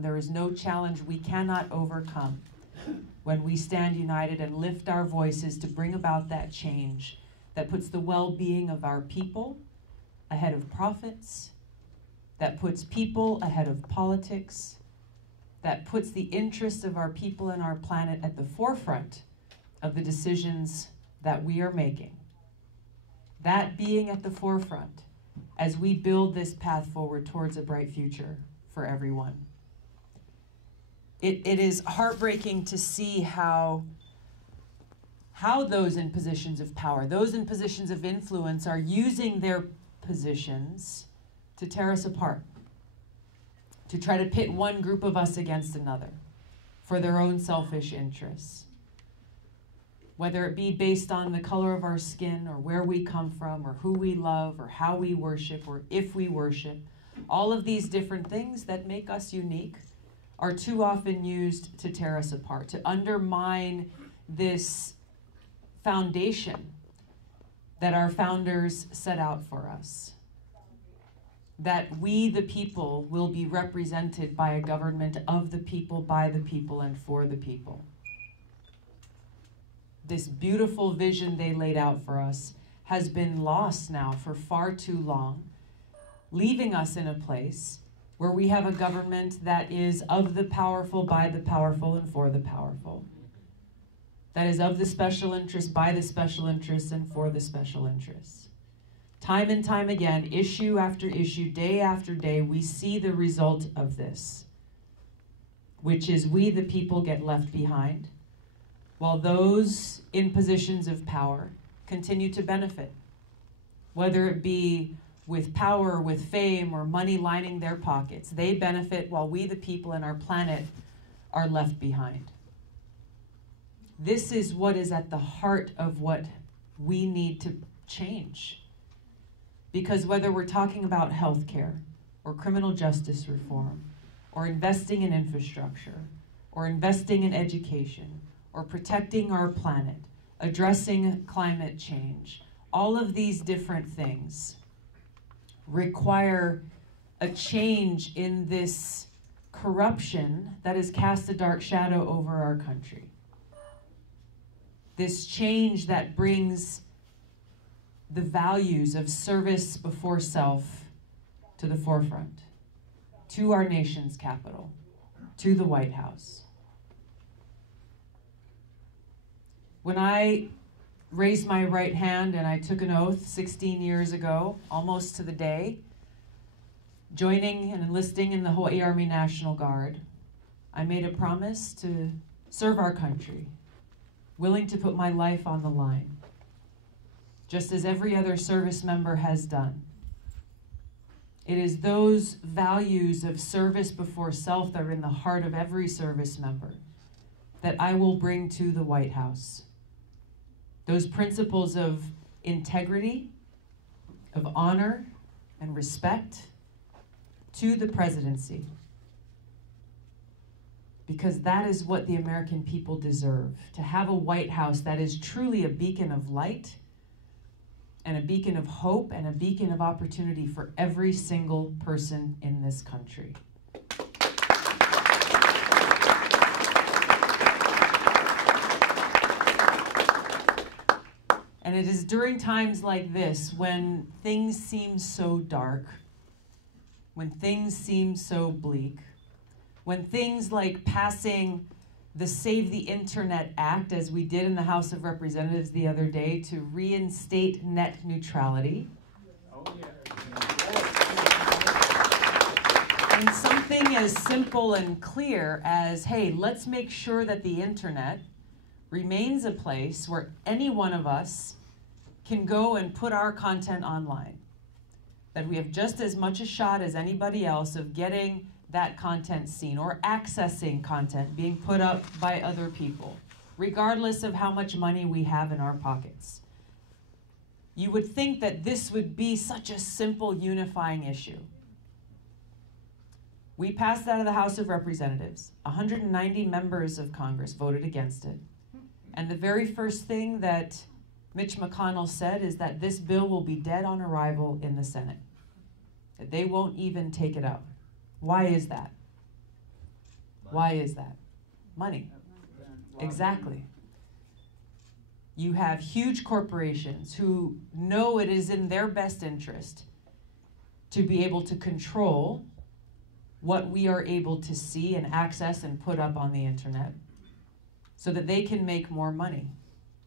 overcome. There is no challenge we cannot overcome when we stand united and lift our voices to bring about that change that puts the well-being of our people ahead of profits, that puts people ahead of politics, that puts the interests of our people and our planet at the forefront of the decisions that we are making. That being at the forefront as we build this path forward towards a bright future for everyone. It is heartbreaking to see how those in positions of power, those in positions of influence, are using their positions to tear us apart, to try to pit one group of us against another for their own selfish interests. Whether it be based on the color of our skin or where we come from or who we love or how we worship or if we worship, all of these different things that make us unique are too often used to tear us apart, to undermine this foundation that our founders set out for us. That we, the people, will be represented by a government of the people, by the people, and for the people. This beautiful vision they laid out for us has been lost now for far too long, leaving us in a place where we have a government that is of the powerful, by the powerful, and for the powerful. That is of the special interest, by the special interests, and for the special interests. Time and time again, issue after issue, day after day, we see the result of this, which is we, the people, get left behind, while those in positions of power continue to benefit, whether it be with power, with fame, or money lining their pockets. They benefit while we, the people, and our planet are left behind. This is what is at the heart of what we need to change. Because whether we're talking about healthcare, or criminal justice reform, or investing in infrastructure, or investing in education, or protecting our planet, addressing climate change, all of these different things require a change in this corruption that has cast a dark shadow over our country. This change that brings the values of service before self to the forefront, to our nation's capital, to the White House. When I raised my right hand and I took an oath 16 years ago, almost to the day, joining and enlisting in the Hawaii Army National Guard, I made a promise to serve our country, willing to put my life on the line, just as every other service member has done. It is those values of service before self that are in the heart of every service member that I will bring to the White House. Those principles of integrity, of honor and respect to the presidency. Because that is what the American people deserve, to have a White House that is truly a beacon of light and a beacon of hope and a beacon of opportunity for every single person in this country. And it is during times like this when things seem so dark, when things seem so bleak, when things like passing the Save the Internet Act, as we did in the House of Representatives the other day, to reinstate net neutrality. Oh, yeah. And something as simple and clear as, hey, let's make sure that the internet remains a place where any one of us can go and put our content online. That we have just as much a shot as anybody else of getting that content seen or accessing content being put up by other people, regardless of how much money we have in our pockets. You would think that this would be such a simple unifying issue. We passed that of the House of Representatives. 190 members of Congress voted against it. And the very first thing that Mitch McConnell said is that this bill will be dead on arrival in the Senate. That they won't even take it up. Why is that? Why is that? Money. Exactly. You have huge corporations who know it is in their best interest to be able to control what we are able to see and access and put up on the internet so that they can make more money.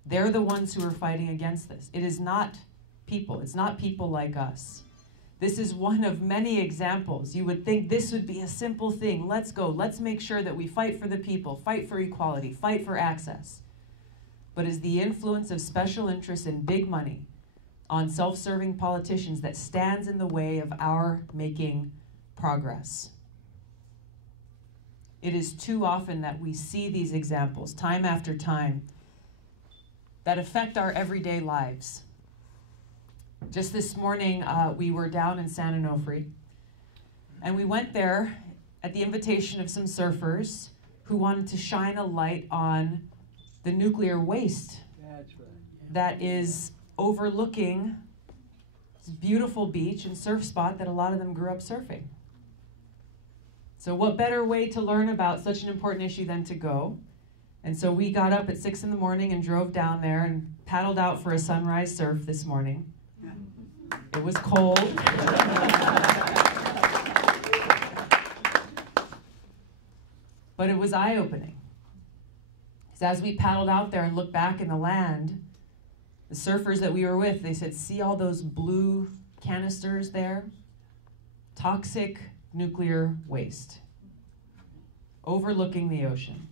They're the ones who are fighting against this. It is not people. It's not people like us. This is one of many examples. You would think this would be a simple thing. Let's go. Let's make sure that we fight for the people, fight for equality, fight for access. But it's the influence of special interests and big money on self-serving politicians that stands in the way of our making progress. It is too often that we see these examples, time after time, that affect our everyday lives. Just this morning, we were down in San Onofre, and we went there at the invitation of some surfers who wanted to shine a light on the nuclear waste that is overlooking this beautiful beach and surf spot that a lot of them grew up surfing. So what better way to learn about such an important issue than to go? And so we got up at 6 in the morning and drove down there and paddled out for a sunrise surf this morning. It was cold. But it was eye-opening. Because as we paddled out there and looked back in the land, the surfers that we were with, they said, see all those blue canisters there? Toxic nuclear waste. Overlooking the ocean.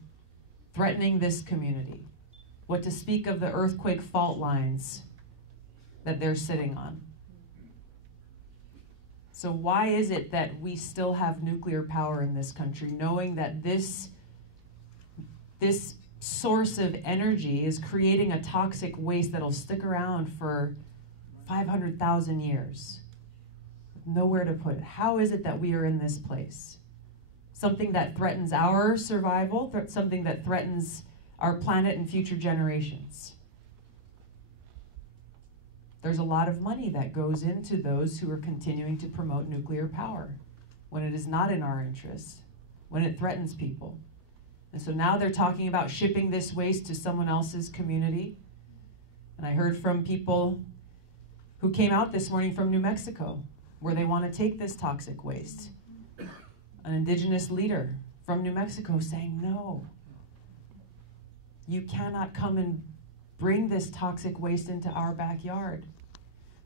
Threatening this community. What to speak of the earthquake fault lines that they're sitting on. So why is it that we still have nuclear power in this country, knowing that this source of energy is creating a toxic waste that'll stick around for 500,000 years? Nowhere to put it. How is it that we are in this place? Something that threatens our survival, something that threatens our planet and future generations. There's a lot of money that goes into those who are continuing to promote nuclear power when it is not in our interest, when it threatens people. And so now they're talking about shipping this waste to someone else's community. And I heard from people who came out this morning from New Mexico, where they want to take this toxic waste. An indigenous leader from New Mexico saying, no, you cannot come and bring this toxic waste into our backyard.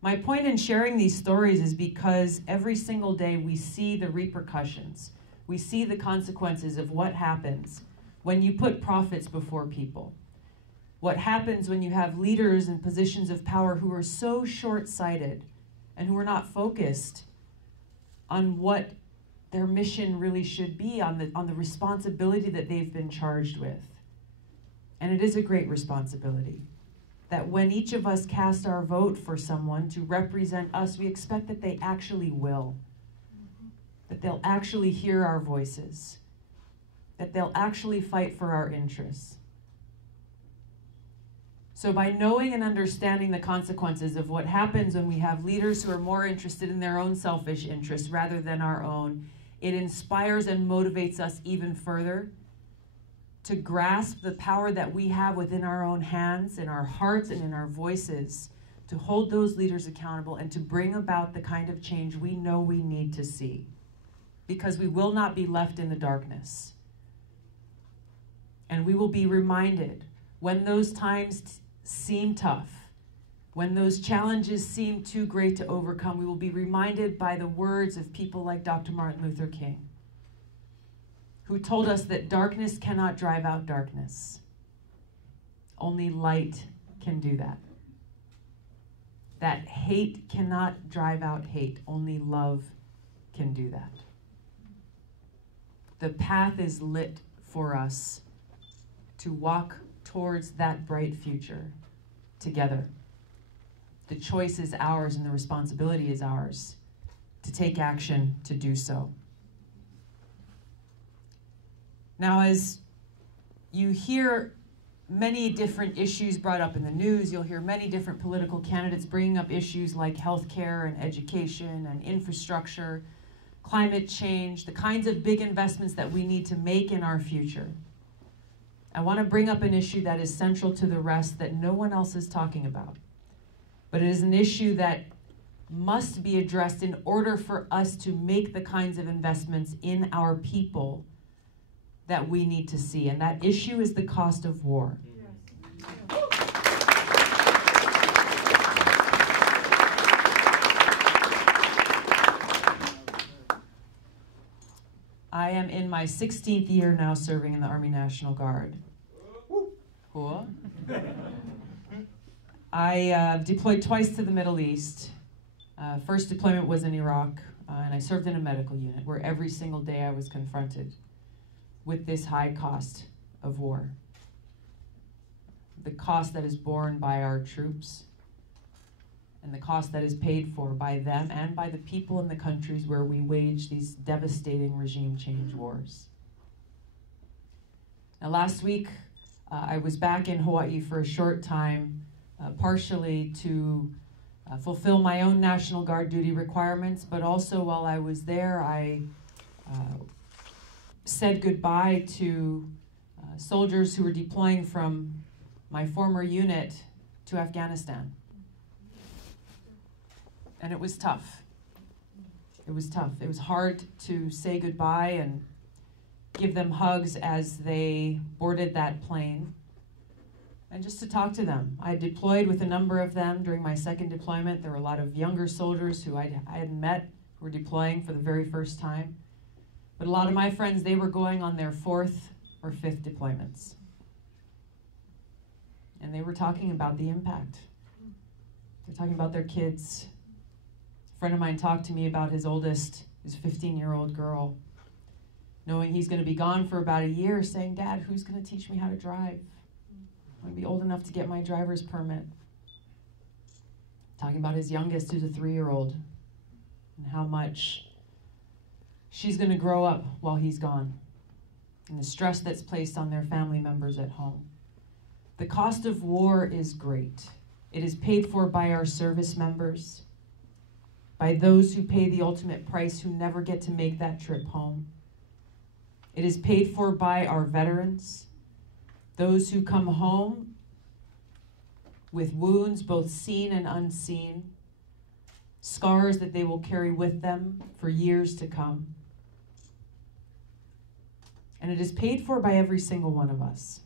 My point in sharing these stories is because every single day we see the repercussions. We see the consequences of what happens when you put profits before people. What happens when you have leaders in positions of power who are so short-sighted and who are not focused on what their mission really should be, on the responsibility that they've been charged with. And it is a great responsibility that when each of us cast our vote for someone to represent us, we expect that they actually will, that they'll actually hear our voices, that they'll actually fight for our interests. So by knowing and understanding the consequences of what happens when we have leaders who are more interested in their own selfish interests rather than our own, it inspires and motivates us even further to grasp the power that we have within our own hands, in our hearts, and in our voices, to hold those leaders accountable and to bring about the kind of change we know we need to see. Because we will not be left in the darkness. And we will be reminded when those times seem tough, when those challenges seem too great to overcome, we will be reminded by the words of people like Dr. Martin Luther King, who told us that darkness cannot drive out darkness. Only light can do that. That hate cannot drive out hate. Only love can do that. The path is lit for us to walk towards that bright future together. The choice is ours and the responsibility is ours to take action to do so. Now, as you hear many different issues brought up in the news, you'll hear many different political candidates bringing up issues like healthcare and education and infrastructure, climate change, the kinds of big investments that we need to make in our future, I want to bring up an issue that is central to the rest that no one else is talking about. But it is an issue that must be addressed in order for us to make the kinds of investments in our people that we need to see. And that issue is the cost of war. I am in my 16th year now serving in the Army National Guard. Cool. I deployed twice to the Middle East. First deployment was in Iraq, and I served in a medical unit where every single day I was confronted with this high cost of war. The cost that is borne by our troops and the cost that is paid for by them and by the people in the countries where we wage these devastating regime change wars. Now, last week, I was back in Hawaii for a short time, partially to fulfill my own National Guard duty requirements, but also while I was there, I said goodbye to soldiers who were deploying from my former unit to Afghanistan. And it was tough. It was tough. It was hard to say goodbye and give them hugs as they boarded that plane, and just to talk to them. I deployed with a number of them during my second deployment. There were a lot of younger soldiers who I hadn't met who were deploying for the very first time. But a lot of my friends, they were going on their fourth or fifth deployments. And they were talking about the impact. They're talking about their kids. A friend of mine talked to me about his oldest, his 15-year-old girl, knowing he's going to be gone for about a year, saying, "Dad, who's going to teach me how to drive? I'm going to be old enough to get my driver's permit." Talking about his youngest, who's a 3-year-old, and how much she's going to grow up while he's gone, and the stress that's placed on their family members at home. The cost of war is great. It is paid for by our service members, by those who pay the ultimate price who never get to make that trip home. It is paid for by our veterans, those who come home with wounds both seen and unseen, scars that they will carry with them for years to come. And it is paid for by every single one of us.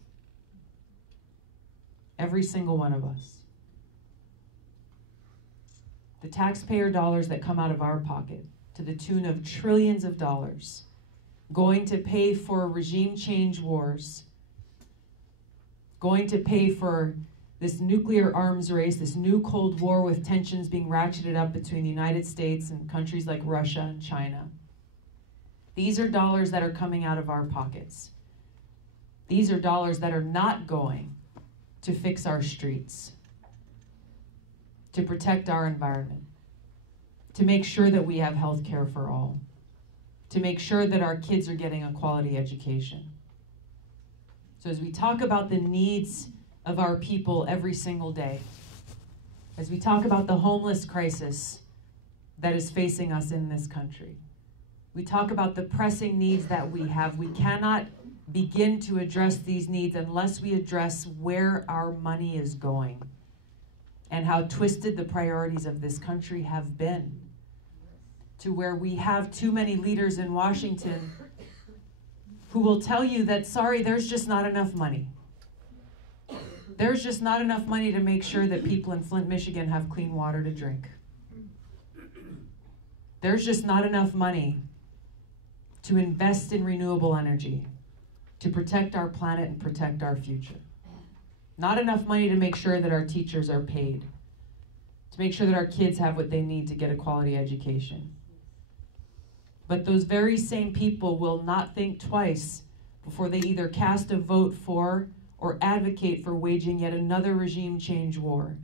Every single one of us. The taxpayer dollars that come out of our pocket, to the tune of trillions of dollars, going to pay for regime change wars, going to pay for this nuclear arms race, this new Cold War with tensions being ratcheted up between the United States and countries like Russia and China. These are dollars that are coming out of our pockets. These are dollars that are not going to fix our streets, to protect our environment, to make sure that we have health care for all, to make sure that our kids are getting a quality education. So as we talk about the needs of our people every single day, as we talk about the homeless crisis that is facing us in this country, we talk about the pressing needs that we have. We cannot begin to address these needs unless we address where our money is going and how twisted the priorities of this country have been, to where we have too many leaders in Washington who will tell you that, sorry, there's just not enough money. There's just not enough money to make sure that people in Flint, Michigan have clean water to drink. There's just not enough money to invest in renewable energy, to protect our planet and protect our future. Not enough money to make sure that our teachers are paid, to make sure that our kids have what they need to get a quality education. But those very same people will not think twice before they either cast a vote for or advocate for waging yet another regime change war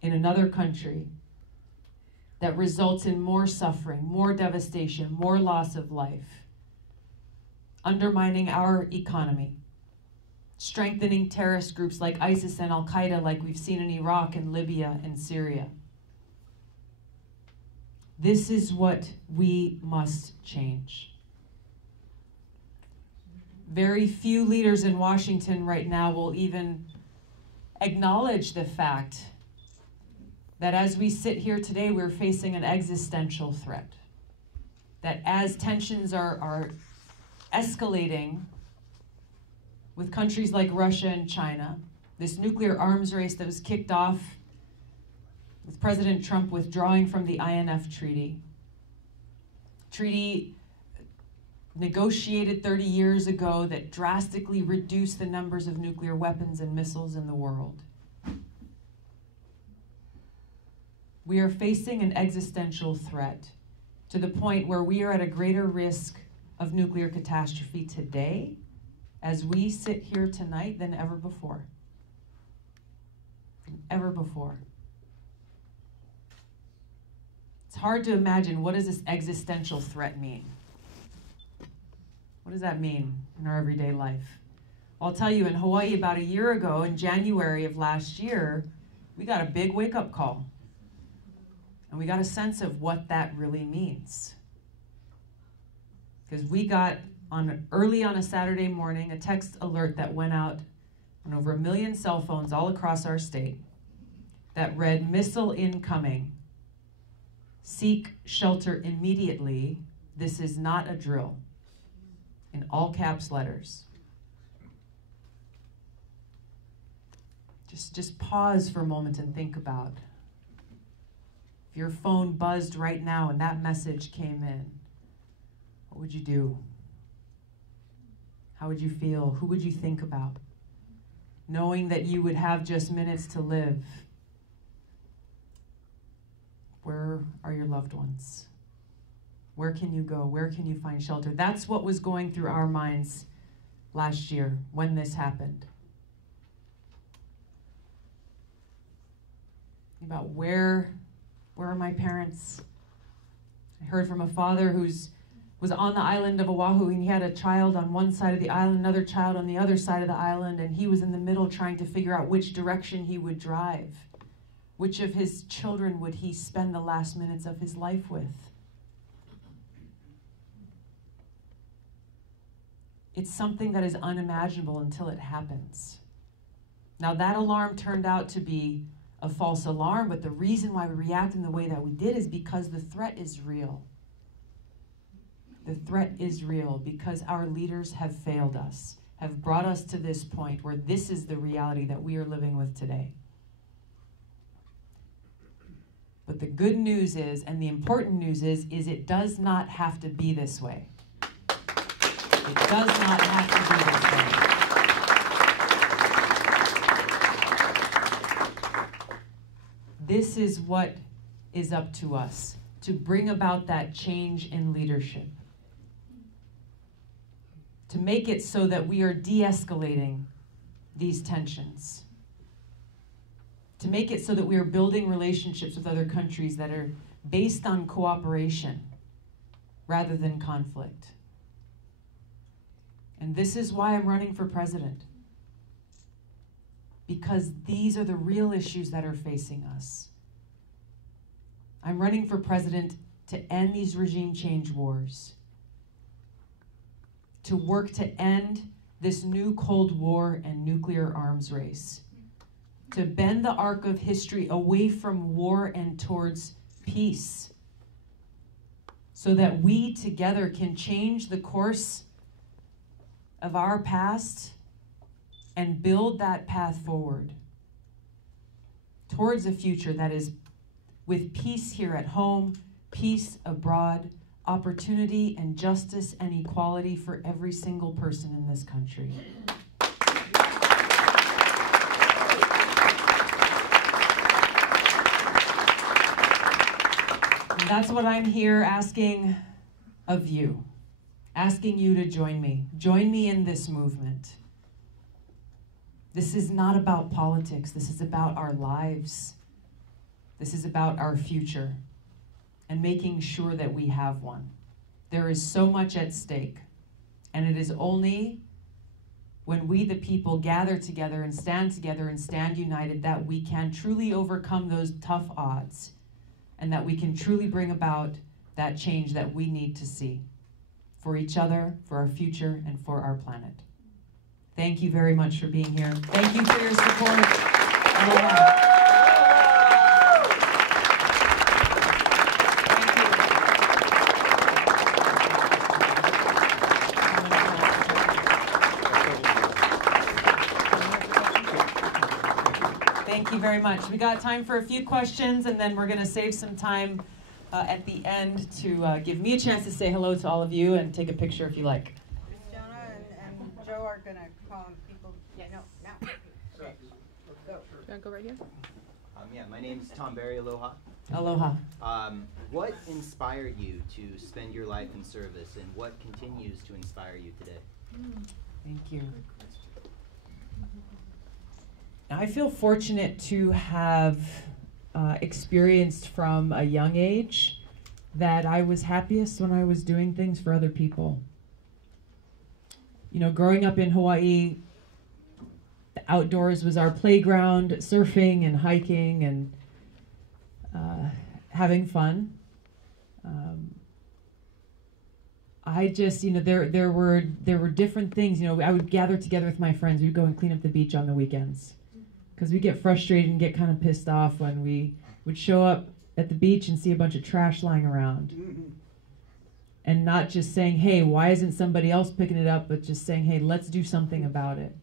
in another country that results in more suffering, more devastation, more loss of life, undermining our economy, strengthening terrorist groups like ISIS and Al-Qaeda like we've seen in Iraq and Libya and Syria. This is what we must change. Very few leaders in Washington right now will even acknowledge the fact that as we sit here today, we're facing an existential threat. That as tensions are escalating with countries like Russia and China, this nuclear arms race that was kicked off with President Trump withdrawing from the INF treaty negotiated 30 years ago that drastically reduced the numbers of nuclear weapons and missiles in the world. We are facing an existential threat to the point where we are at a greater risk of nuclear catastrophe today as we sit here tonight than ever before. Ever before. It's hard to imagine, what does this existential threat mean? What does that mean in our everyday life? Well, I'll tell you, in Hawaii about a year ago, in January of last year, we got a big wake-up call. And we got a sense of what that really means. Because we got, early on a Saturday morning, a text alert that went out on over 1 million cell phones all across our state that read, "Missile incoming. Seek shelter immediately. This is not a drill." In all caps letters. Just pause for a moment and think about. If your phone buzzed right now and that message came in, what would you do? How would you feel? Who would you think about? Knowing that you would have just minutes to live. Where are your loved ones? Where can you go? Where can you find shelter? That's what was going through our minds last year when this happened. About where are my parents? I heard from a father was on the island of Oahu, and he had a child on one side of the island, another child on the other side of the island, and he was in the middle trying to figure out which direction he would drive. Which of his children would he spend the last minutes of his life with? It's something that is unimaginable until it happens. Now, that alarm turned out to be a false alarm, but the reason why we react in the way that we did is because the threat is real. The threat is real because our leaders have failed us, have brought us to this point where this is the reality that we are living with today. But the good news is, and the important news is it does not have to be this way. It does not have to be this way. This is what is up to us, to bring about that change in leadership. To make it so that we are de-escalating these tensions. To make it so that we are building relationships with other countries that are based on cooperation rather than conflict. And this is why I'm running for president. Because these are the real issues that are facing us. I'm running for president to end these regime change wars. To work to end this new Cold War and nuclear arms race. To bend the arc of history away from war and towards peace. So that we together can change the course of our past and build that path forward towards a future that is with peace here at home, peace abroad, opportunity and justice and equality for every single person in this country. And that's what I'm here asking of you. Asking you to join me. Join me in this movement. This is not about politics. This is about our lives. This is about our future and making sure that we have one. There is so much at stake, and it is only when we, the people, gather together and stand united that we can truly overcome those tough odds and that we can truly bring about that change that we need to see for each other, for our future, and for our planet. Thank you very much for being here. Thank you for your support. Aloha. Thank you very much. We got time for a few questions, and then we're going to save some time at the end to give me a chance to say hello to all of you and take a picture if you like. Jonah and Joe are going to call on people. Yeah, no, now. Okay, go. Do you want to go right here? Yeah, my name's Tom Berry. Aloha. Aloha. What inspired you to spend your life in service, and what continues to inspire you today? Thank you. I feel fortunate to have experienced from a young age that I was happiest when I was doing things for other people. You know, growing up in Hawaii, the outdoors was our playground, surfing and hiking and having fun. I just, you know, there were different things. You know, I would gather together with my friends. We'd go and clean up the beach on the weekends, because we get frustrated and get kind of pissed off when we would show up at the beach and see a bunch of trash lying around. And not just saying, hey, why isn't somebody else picking it up, but just saying, hey, let's do something about it.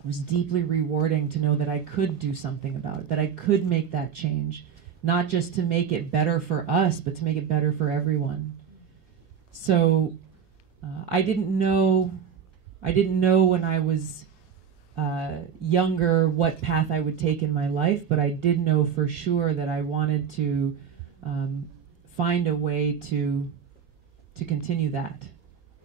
It was deeply rewarding to know that I could do something about it, that I could make that change, not just to make it better for us, but to make it better for everyone. So I didn't know when I was younger what path I would take in my life, but I did know for sure that I wanted to find a way to continue that,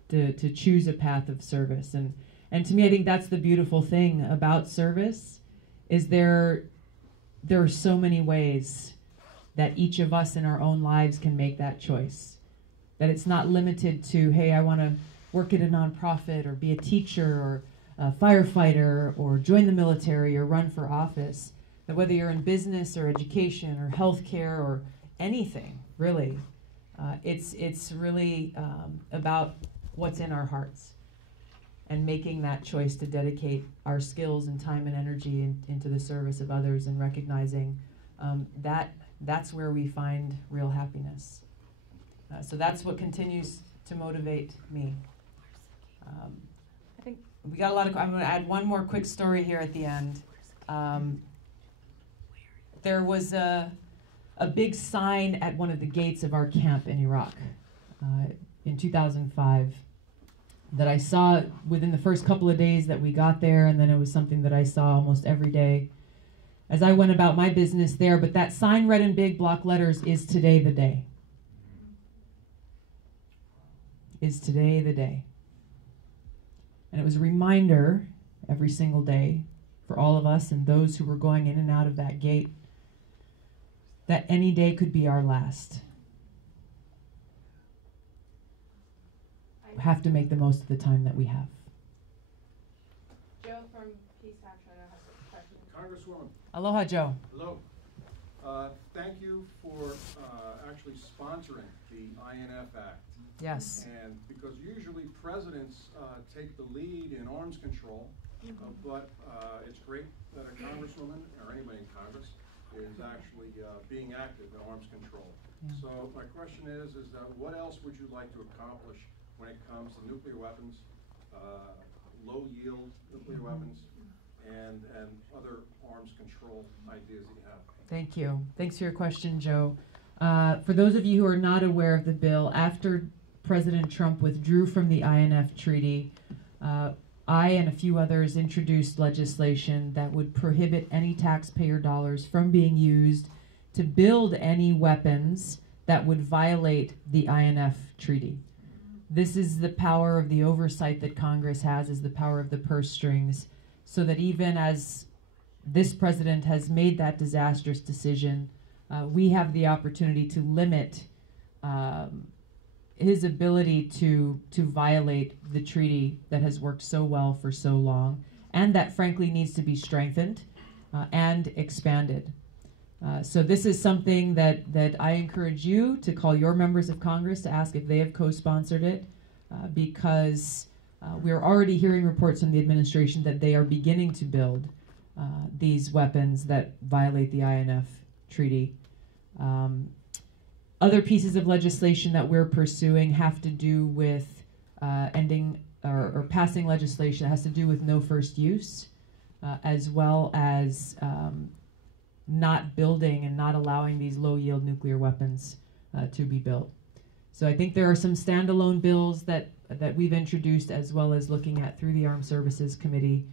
to choose a path of service. And to me, I think that's the beautiful thing about service, is there are so many ways that each of us in our own lives can make that choice. That it's not limited to, hey, I want to work at a nonprofit or be a teacher or a firefighter or join the military or run for office. That whether you're in business or education or healthcare or anything, really, it's really about what's in our hearts and making that choice to dedicate our skills and time and energy into the service of others, and recognizing that's where we find real happiness. So that's what continues to motivate me. I think we got a lot of. I'm going to add one more quick story here at the end. There was a big sign at one of the gates of our camp in Iraq in 2005 that I saw within the first couple of days that we got there, and then it was something that I saw almost every day as I went about my business there. But that sign read in big block letters, "Is today the day?" Is today the day? And it was a reminder every single day for all of us and those who were going in and out of that gate that any day could be our last. We have to make the most of the time that we have. Joe from Peace Action has a question. Congresswoman. Aloha, Joe. Hello. Thank you for actually sponsoring the INF Act. Yes. And because usually presidents take the lead in arms control, but it's great that a congresswoman or anybody in Congress is actually being active in arms control. Yeah. So my question is that what else would you like to accomplish when it comes to nuclear weapons, low-yield nuclear weapons, and other arms control ideas that you have? Thank you. Thanks for your question, Joe. For those of you who are not aware of the bill, after President Trump withdrew from the INF Treaty, I and a few others introduced legislation that would prohibit any taxpayer dollars from being used to build any weapons that would violate the INF Treaty. This is the power of the oversight that Congress has, is the power of the purse strings, so that even as this president has made that disastrous decision, we have the opportunity to limit his ability to violate the treaty that has worked so well for so long, and that frankly needs to be strengthened and expanded. So this is something that I encourage you to call your members of Congress to ask if they have co-sponsored it, because we're already hearing reports from the administration that they are beginning to build these weapons that violate the INF Treaty. Other pieces of legislation that we're pursuing have to do with ending or passing legislation that has to do with no first use, as well as not building and not allowing these low-yield nuclear weapons to be built. So I think there are some standalone bills that we've introduced, as well as looking at through the Armed Services Committee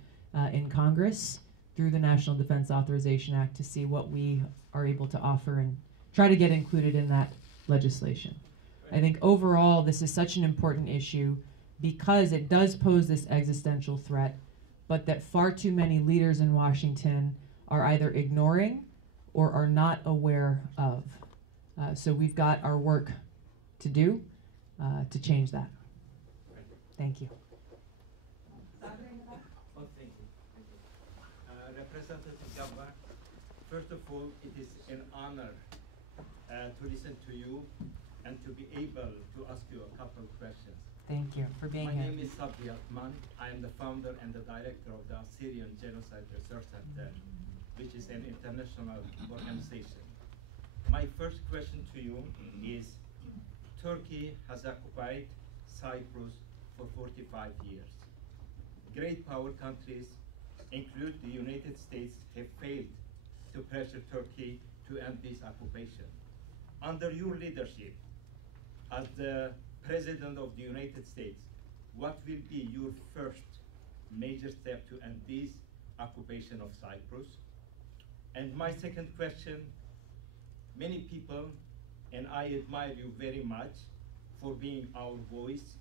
in Congress, through the National Defense Authorization Act, to see what we are able to offer and try to get included in that legislation. I think overall this is such an important issue because it does pose this existential threat, but that far too many leaders in Washington are either ignoring or are not aware of. So we've got our work to do to change that. Thank you. Representative Gabbard, first of all, it is an honor to listen to you and to be able to ask you a couple of questions. Thank you for being here. My name is Sabri Atman. I am the founder and the director of the Assyrian Genocide Research Center, which is an international organization. My first question to you is, Turkey has occupied Cyprus for 45 years. Great power countries, including the United States, have failed to pressure Turkey to end this occupation. Under your leadership, as the President of the United States, what will be your first major step to end this occupation of Cyprus? And my second question, many people, and I admire you very much for being our voice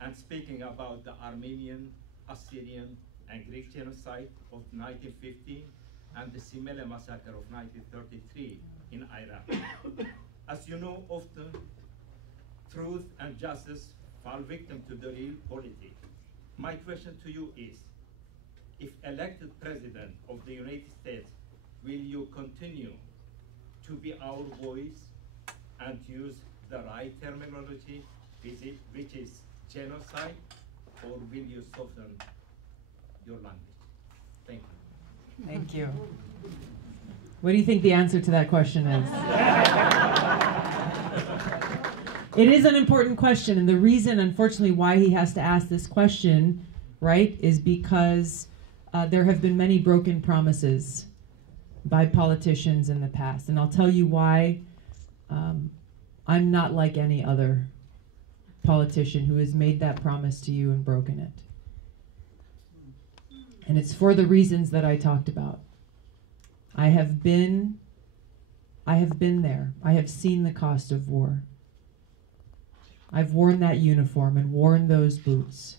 and speaking about the Armenian, Assyrian, and Greek genocide of 1950 and the Simele massacre of 1933 in Iraq. As you know, often truth and justice fall victim to the real politics. My question to you is, if elected President of the United States, will you continue to be our voice and use the right terminology, which is genocide, or will you soften your language? Thank you. Thank you. What do you think the answer to that question is? It is an important question, and the reason, unfortunately, why he has to ask this question, right, is because there have been many broken promises by politicians in the past. And I'll tell you why I'm not like any other politician who has made that promise to you and broken it. And it's for the reasons that I talked about. I have been there. I have seen the cost of war. I've worn that uniform and worn those boots.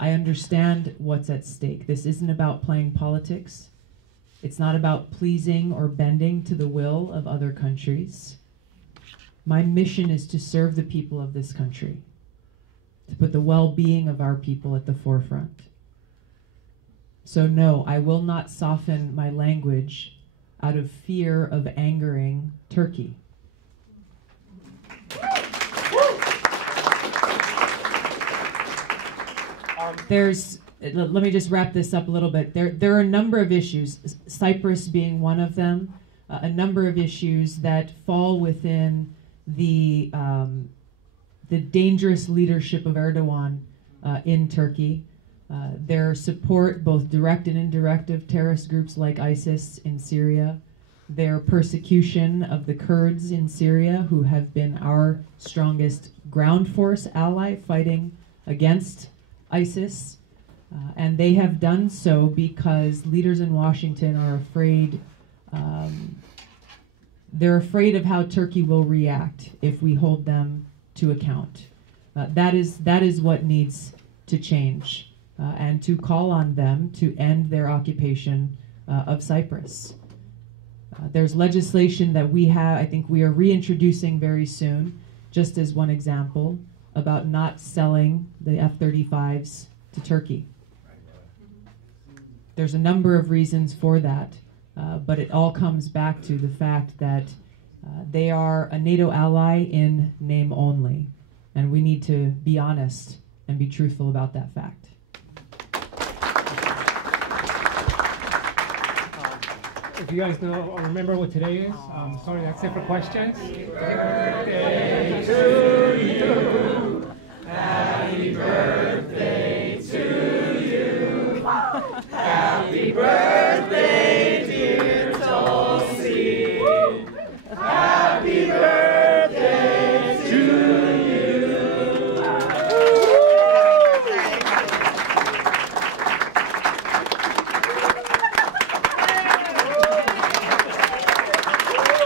I understand what's at stake. This isn't about playing politics. It's not about pleasing or bending to the will of other countries. My mission is to serve the people of this country, to put the well-being of our people at the forefront. So no, I will not soften my language out of fear of angering Turkey. Let me just wrap this up a little bit. There are a number of issues, Cyprus being one of them, a number of issues that fall within the dangerous leadership of Erdogan in Turkey. Their support, both direct and indirect, of terrorist groups like ISIS in Syria. Their persecution of the Kurds in Syria, who have been our strongest ground force ally fighting against ISIS. And they have done so because leaders in Washington are afraid. They're afraid of how Turkey will react if we hold them to account. That is what needs to change, and to call on them to end their occupation of Cyprus. There's legislation that I think we are reintroducing very soon, just as one example, about not selling the F-35s to Turkey. There's a number of reasons for that, but it all comes back to the fact that they are a NATO ally in name only, and we need to be honest and be truthful about that fact. If you guys know or remember what today is, sorry, that's it for questions. Happy birthday to you. Happy birthday to you. Happy birthday, dear Tulsi. Happy birthday to you.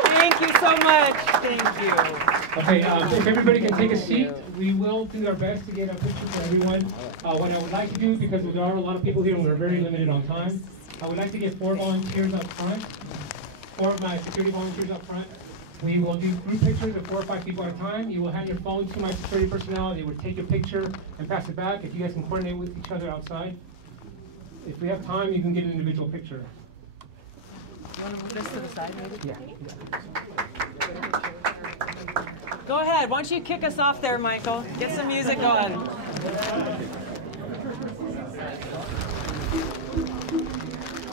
Thank you so much. Thank you. Okay, if everybody can take a seat, we will do our best to get a picture for everyone. What I would like to do, because there are a lot of people here and we're very limited on time, I would like to get 4 volunteers up front, 4 of my security volunteers up front. We will do group pictures of 4 or 5 people at a time. You will hand your phone to my security personnel. They will take your picture and pass it back. If you guys can coordinate with each other outside. If we have time, you can get an individual picture. You want to move this to the side, maybe? Yeah. Go ahead. Why don't you kick us off there, Michael? Get some music going.